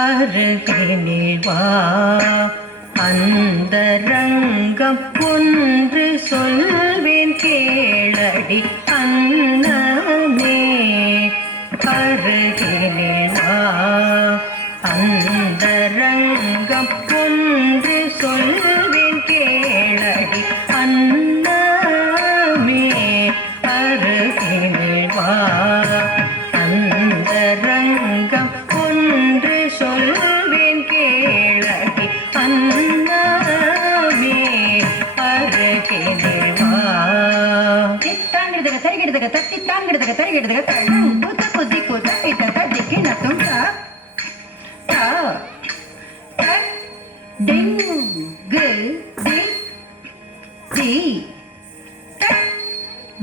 அருகினில் வா அந்தரங்கம் ஒன்று சொல்வேன் கேளடி அன்னமே. அருகினில் வா அந்தரங்கம் ஒன்று சொல்வேன் கேளடி அன்னமே. அருகினில் வா அந்தரங்கம் ஒன்று சொல்வேன் கேளடி அன்னமே. அருகினில் வா தித்தாங்கிடுதக தரிகிடுதக தத்தி தாங்கிடுதக தரிகிடுதக தள்ளும் குத்த குத்தி குத்த கிட்ட தட்டிக்கு நட்டும் தா தா that Tinku the the that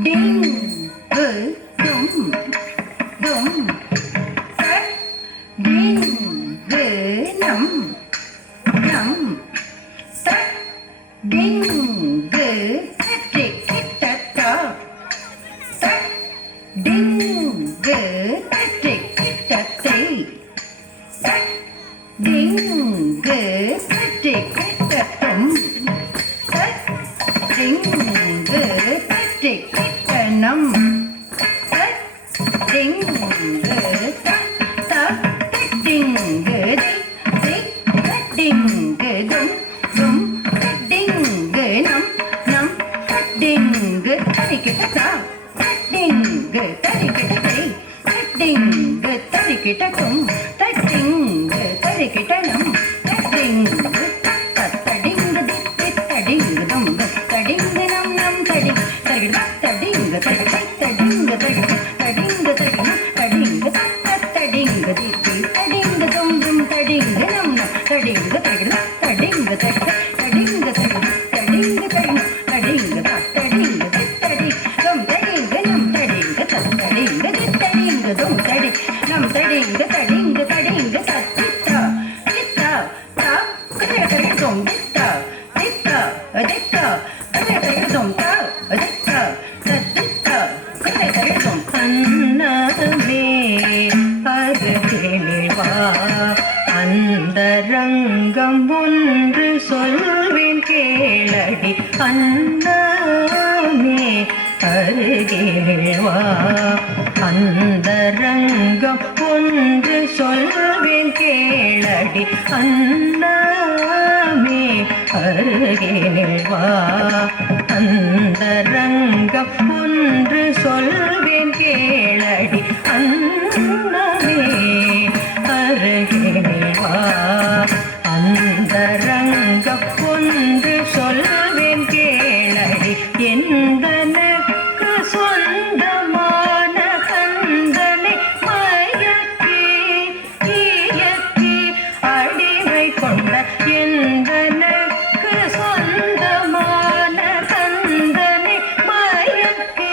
டிங்கு தும் தும் தட் டிங்கு நம் நம் தட் டிங்கு தட்டி கிட்டத்தா தட் டிங்கு தட்டி கிட்டத்தை தட் டிங்கு தட்டி கிட்டத்தும் தட் டிங்கு தட்டி கிட்டனம் தட் டிங்கு தட் தட் டிங்கு தி டிங்கு தும் தும் டிங்கு நம் நம் டிங்கு தரிக்கிட்ட டிங்கு தரிக்கிட்ட டிங்கு தரிக்கிட்ட தும் டிங்கு தரிக்கிட்ட நம் டிங்கு தடிங்கு தடிங்கு தும் தடிங்கு நம் நம் தடி தடிங்கு தடிங்கு தடிங்கு தடிங்கு தடிங்கு தடிங்கு தி தடிங்கு தும் தும் தடிங்கு நம் நம் தடிங்கு தடிங்கு தடிங்கு தடிங்கு தடிங்கு தடிங்கு தடிங்கு தடி தும் தடிங்கு நம் தடிங்கு தடிங்கு தடிங்கு தும் தடி நம் தடிங்கு தடிங்கு தடிங்கு தத்தித்தா தித்தா தா கதகதக தும் தித்தா தித்தா தித்தா கதகதக தும் தா தித்தா தித்தா கதகதக தும் அன்னமே. அருகினில் வா அந்தரங்கம் ஒன்று சொல்வேன் கேளடி அன்னமே. அருகினில் வா அந்தரங்கம் ஒன்று சொல்வேன் கேளடி அன்னமே. அருகினில் வா அந்தரங்கம் ஒன்று சொல்வேன் கேளடி அன்னமே. அருகினில் வா அந்தரங்கம் ஒன்று சொல்வேன் கேளடி எந்தனுக்கு சொந்தமான கந்தனை மயக்கி இயக்கி அடிமை கொண்ட எந்தனுக்கு சொந்தமான கந்தனை மயக்கி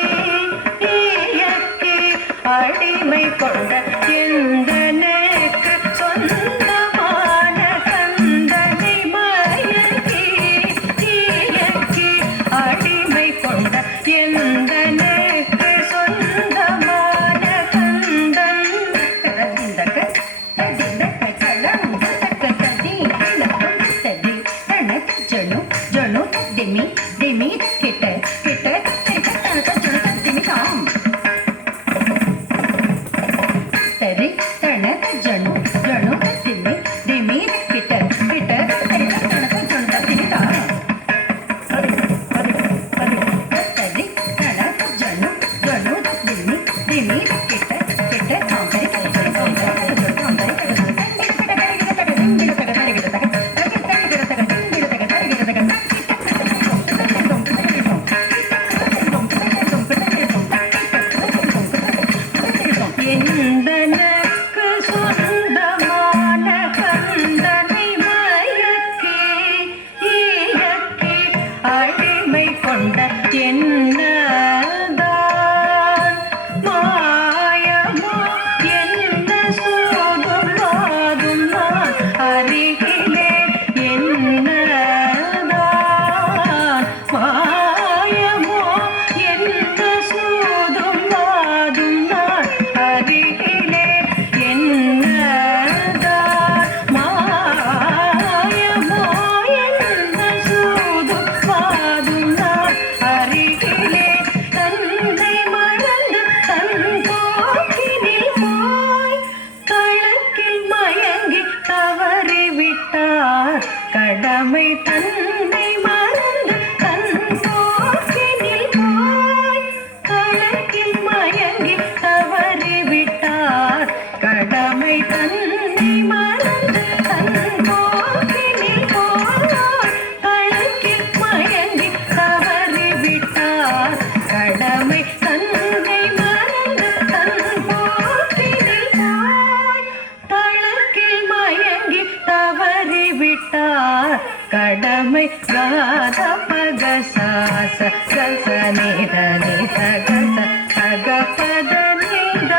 பமை காத பக சாச கச நித நித கச சக பத நித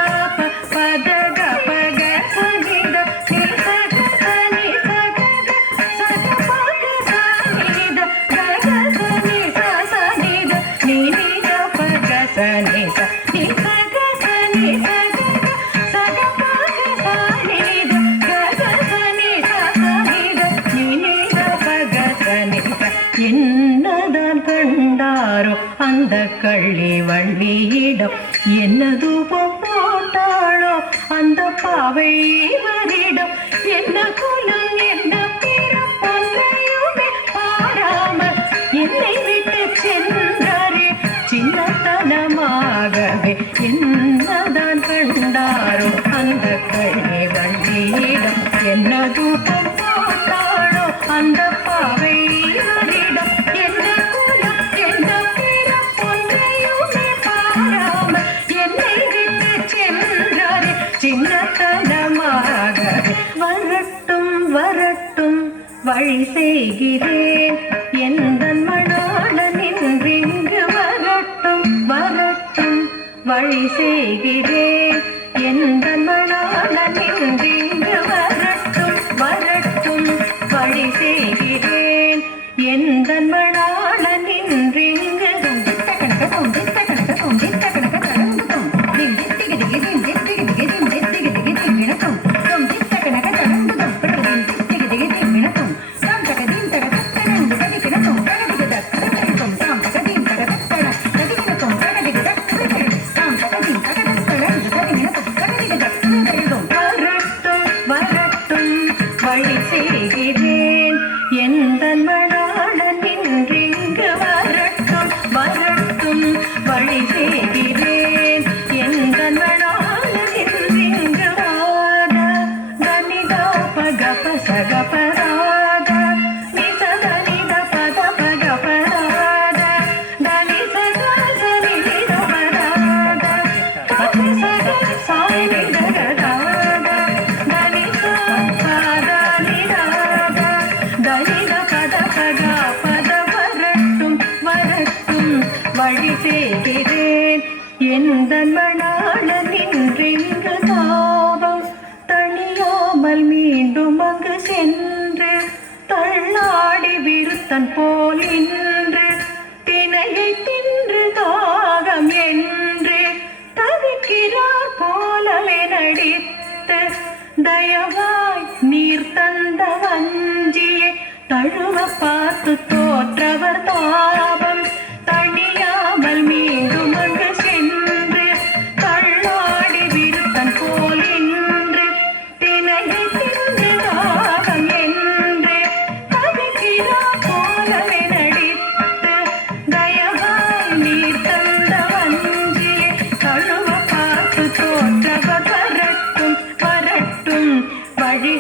பத க பக சனித நித கச நித சக பக சனித கக சனி சனித நித பக சனித நித கச நித சக பக சனித கக சனி சனித நித பக சனித என்னதான் கண்டாரோ அந்த கள்ளி வள்ளியிடம் என்ன தூபம் போட்டாளோ அந்த பாவை இவரிடம் என்ன குலம் என்ன பிறப்பொன்றையுமே பாராமல் என்னை விட்டு சென்றாரே சின்னத்தனமாகவே என்னதான் கண்டாரோ அந்த கள்ளி வள்ளியிடம் என்ன தூபம் போட்டாளோ அந்த பாவை இவரிடம் என்ன குலம் என்ன பிறப்பொன்றையுமே பாராமல் என்னை விட்டு சென்றாரே சின்னத்தனமாகவே வரட்டும் வரட்டும் வழி செய்கிறேன் எந்தன் மணாளன் இன்றிங்கு வரட்டும் வரட்டும் வழி செய்கிறேன் எந்தன் மணாளன் இன்றிங்கு வரட்டும் வரட்டும் வழி செய்கிறேன் எந்தன் மணாளன் இன்றிங்கு வழி செய்கிறேன் எந்தன் மணாளன் இன்றிங்கு வரட்டும் வரட்டும் வழி செய்கிறேன் எந்தன் மணாளன் இன்றிங்கு வார தனிதா பக பசக பராத நிசத நித பத பக பராத தனி சக சனி நித பராத பதி சக சாய் நித கதாத தனி சாத நிராத தனித பத பக பத வரட்டும் வரட்டும் வழி செய்கிறேன் எந்தன் மணாளன் இன்றிங்கு தாபம் தணியாமல் மீண்டும் அங்கு சென்று தள்ளாடி விருத்தன் போல் இன்று தினையை தின்று தாகம் என்று தவிக்கிறார் போலவே நடித்து தயவாய் நீர் தந்த வஞ்சியை தழுவ பார்த்து தோற்றவர் தாபம் தணியாமல் மீண்டும் அங்கு சென்று தள்ளாடி விருத்தன் போல் இன்று தினையை தின்று தாகம் என்று தவிக்கிறார் போலவே நடித்து தயவாய் நீர் தந்த வஞ்சியை தழுவ பார்த்து தோற்றவர் வரட்டும் வரட்டும் வழி